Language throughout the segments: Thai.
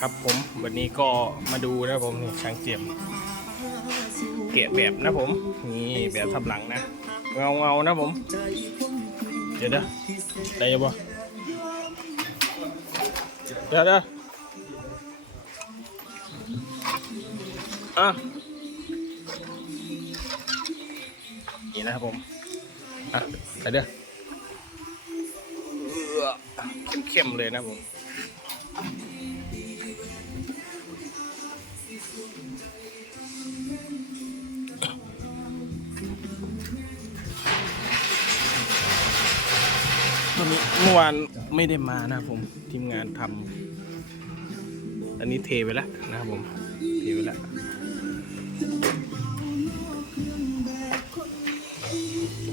ครับผมวันนี้ก็มาดูนะผมนี่ช่างเจียมเกะแบบนะผม นี่แบบทับหลังนะเงาเงานะผม เดี๋ยวเด้อได้ยังบ่เดี๋ยวเด้ออะนี่นะครับผมอะไปเด้อเข้มๆเลยนะผม มื่อวานไม่ได้มานะครับผมทีมงานทำอันนี้เทไปแล้วนะครับผมเทไปแล้ว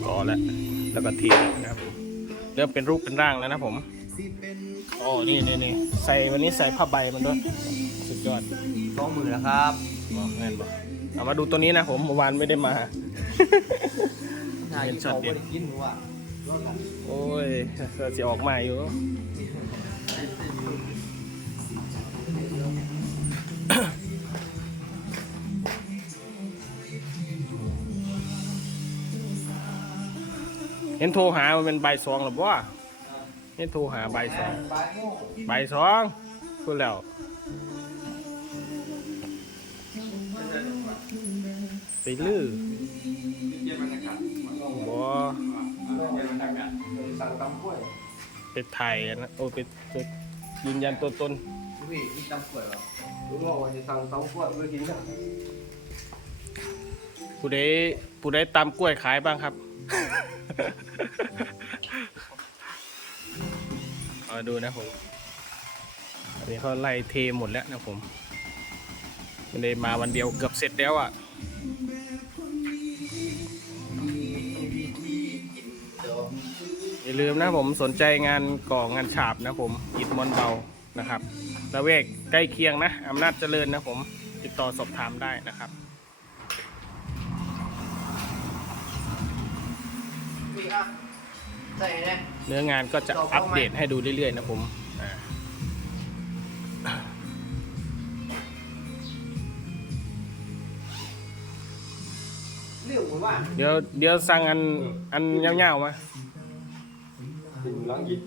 ก่อแล้วแล้วก็เทนะครับผมเริ่มเป็นรูปเป็นร่างแล้วนะผมอ๋อนี่นี่นี่ใส่วันนี้ใส่ผ้าใบมันด้วยสุดยอดสองหมื่นแล้วครับบอกเงินบอกเอามาดูตัวนี้นะผมเมื่อวานไม่ได้มานายเห็นช็อตเด็ด ไม่ได้กินหรือว่าโอ้ยจะออกมาอยู่เห็นโทรหามันเป็นใบายสองหรือว่าเห็นโทรหาใบายสองใบายสองพูดแล้วไปลื้อบ่ สั่งตำกล้วยไปถ่ายอันนะโอ้ไปไปยืนยันตัวตนดูพี่กินตำกล้วยเหรอรู้ว่าวันจะสั่งตำกล้วยเพื่อกินกันผู้ใดผู้ใดตำกล้วยขายบ้างครับ เอาดูนะผมอันนี้เขาไล่เทหมดแล้วนะผมไม่ได้มาวันเดียวเกือบเสร็จแล้วอะ อย่าลืมนะผมสนใจงานก่องานฉาบนะผมอิฐมอนเบานะครับละเวกใกล้เคียงนะอำนาจเจริญนะผมติดต่อสอบถามได้นะครับพี่อะใส่เนี่ยเนื้องานก็จะอัปเดตให้ดูเรื่อยๆนะผมอ่าเรื่องผมว่าเดี๋ยวเดี๋ยวสั่งอันอันยาวๆมา ถึงล้างยิด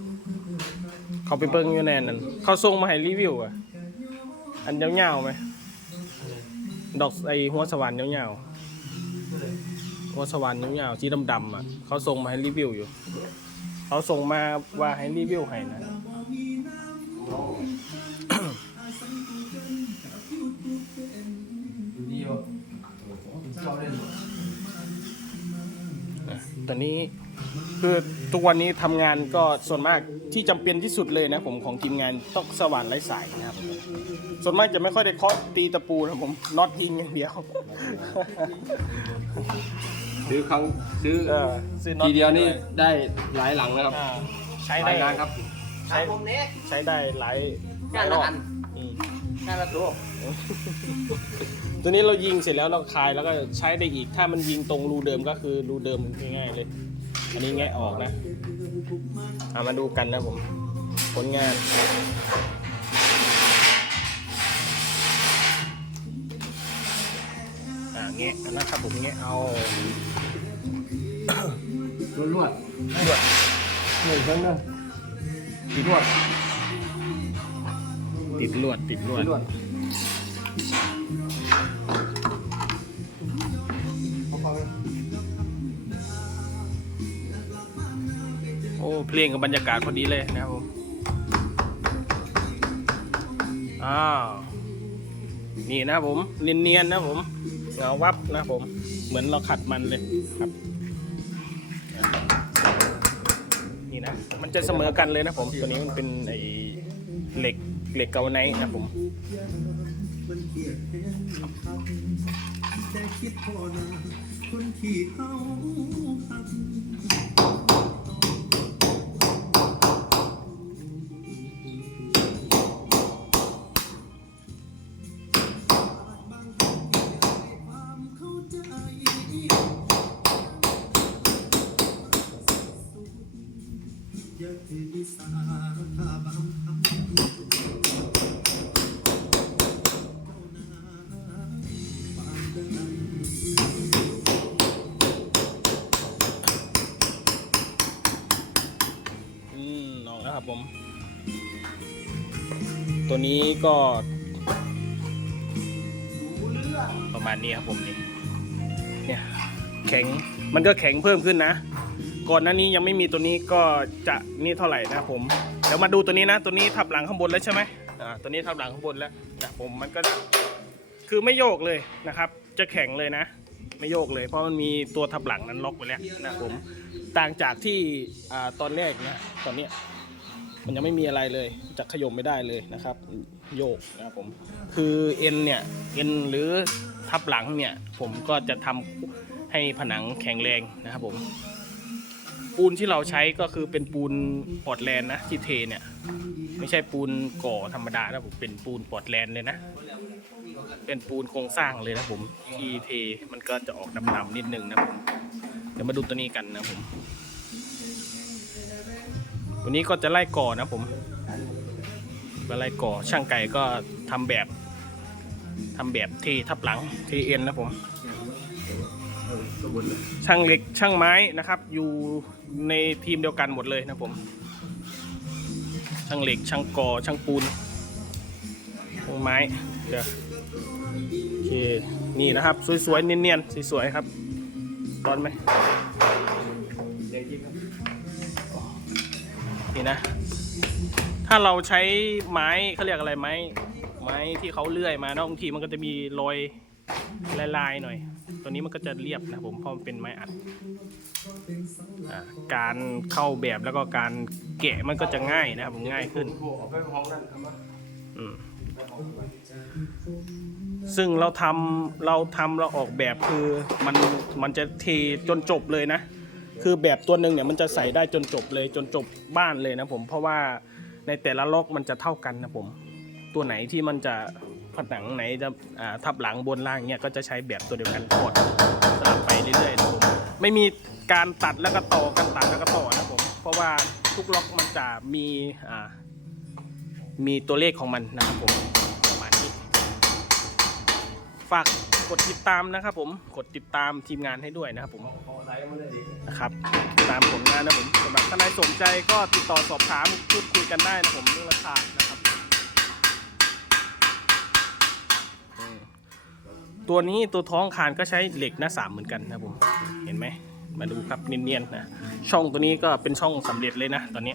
เขาไปเบิ้งอยู่แน่นั่นเขาส่งมาให้รีวิวอะ อันยาวๆไหมดอกไอหัวสวรรค์ยาวๆหัวสวรรค์ยาวๆสีดำๆอะ เขาส่งมาให้รีวิวอยู่ เขาส่งมาว่าให้รีวิวให้นะดูดีวะชอบเล่นอะตอนนี้ คือทุกวันนี้ทำงานก็ส่วนมากที่จำเป็นที่สุดเลยนะผมของทีมงานต้องสว่านไร้สายนะครับผมส่วนมากจะไม่ค่อยได้เคาะตีตะปูนะผมน็อตยิงอย่างเดียว ซื้อครั้งซื้อเออซื้อน็อตทีเดียวนี่ได้หลายหลังนะครับอ่าใช้หได้ลายงานครับใช้ใช้ได้หลายหลายรอบอืมงานละตัวตัวนี้เรายิงเสร็จแล้วเราคลายแล้วก็ใช้ได้อีกถ้ามันยิงตรงรูเดิมก็คือรูเดิมง่ายๆเลย อันนี้แงะออกนะเอามาดูกันนะผมผลงานอ่าแงะนะครับผมแงะเอารวดรวดลวดหนึ่งครั้งนะติดลวด ติดลวดติดลวด เพลงกับบรรยากาศพอดีเลยนะครับผมอ้าวนี่นะครับผมเนียนๆนะครับผมเงาวับนะครับผม เหมือนเราขัดมันเลยครับ นี่นะมันจะเสมอกันเลยนะผม ตัวนี้มันเป็นไอเหล็กเหล็กเกาไนท์นะผมอยา อะมน้องครับผม ตัวนี้ก็ ประมาณนี้ครับผมนี่เนี่ยแข็งมันก็แข็งเพิ่มขึ้นนะ ก่อนหน้านี้ยังไม่มีตัวนี้ก็จะนี่เท่าไหร่นะผมเดี๋ยวมาดูตัวนี้นะ ตัวนี้ทับหลังข้างบนแล้วใช่ไหมอ่าตัวนี้ทับหลังข้างบนแล้วนะผมมันก็คือไม่โยกเลยนะครับ จะแข็งเลยนะ ไม่โยกเลย เพราะมันมีตัวทับหลังนั้นล็อกไว้แล้วนะผมต่างจากที่อ่าตอนแรกนะตอนเนี้ยมันยังไม่มีอะไรเลยจะขยมไม่ได้เลยนะครับ โยกนะครับผมคือเอ็นเนี่ยเอ็นหรือทับหลังเนี่ยผมก็จะทำให้ผนังแข็งแรงนะครับผม ปูนที่เราใช้ก็คือเป็นปูนปอร์ตแลนด์นะที่เทเนี่ย ไม่ใช่ปูนก่อธรรมดานะผมเป็นปูนปอร์ตแลนด์เลยนะ เป็นปูนโครงสร้างเลยนะผมที่เทมันก็จะออกดำๆนิดนึงนะผมเดี๋ยวมาดูตัวนี้กันนะผม ตัวนี้ก็จะไล่ก่อนะผมมาไล่ก่อช่างไก่ก็ทำแบบทำแบบเททับหลังเทเอ็นนะผม ช่างเหล็กช่างไม้นะครับ อยู่ในทีมเดียวกันหมดเลยนะผม ช่างเหล็กช่างก่อช่างปูนช่างไม้เดี๋ยวโอเคนี่นะครับ สวยๆเนียนๆสวยๆครับร้อนไหมนี่นะ ถ้าเราใช้ไม้เขาเรียกอะไรไม้ไม้ที่เขาเลื่อยมาเนอะบางทีมันก็จะมีรอยลายๆหน่อย ตัวนี้มันก็จะเรียบนะผมเพราะมันเป็นไม้อัดอการเข้าแบบแล้วก็การแกะมันก็จะง่ายนะครับผมง่ายขึ้นซึ่งเราทำเราทำเราออกแบบคือมันมันจะเทจนจบเลยนะ คือแบบตัวหนึ่งเนี่ยมันจะใส่ได้จนจบเลยจนจบบ้านเลยนะผมเพราะว่าในแต่ละล็อกมันจะเท่ากันนะผม ตัวไหนที่มันจะผนังไหนจะทับหลังบนล่างเนี่ยก็จะใช้แบบตัวเดียวกันกดสลับไปเรื่อยๆนะผมไม่มีการตัดแล้วก็ต่อกันตัดแล้วก็ต่อนะผมเพราะว่าทุกล็อกมันจะมีมีตัวเลขของมันนะครับผมประมาณนี้ฝากกดติดตามนะครับผมกดติดตามทีมงานให้ด้วยนะครับผมนะครับติดตามผลงานนะผมสำหรับท่านใดสนใจก็ติดต่อสอบถามพูดคุยกันได้นะผมเรื่องราคา ตัวนี้ตัวท้องคานก็ใช้เหล็กหน้าสามเหมือนกันนะผมเห็นไหมมาดูครับเนียนๆนะช่องตัวนี้ก็เป็นช่องสำเร็จเลยนะตอนนี้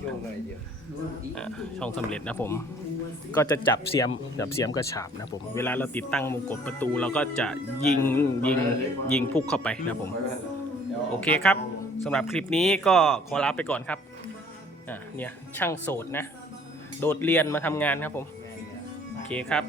อ่าช่องสำเร็จนะผม ก็จะจับเสียมจับเสียมกระฉาบนะผมเวลาเราติดตั้งมงกบประตูเราก็จะยิงยิงยิงพุกเข้าไปนะผมโอเคครับสำหรับคลิปนี้ก็ขอลาไปก่อนครับอ่าเนี่ยช่างโสดนะ โดดเรียนมาทำงานครับผม โอเคครับ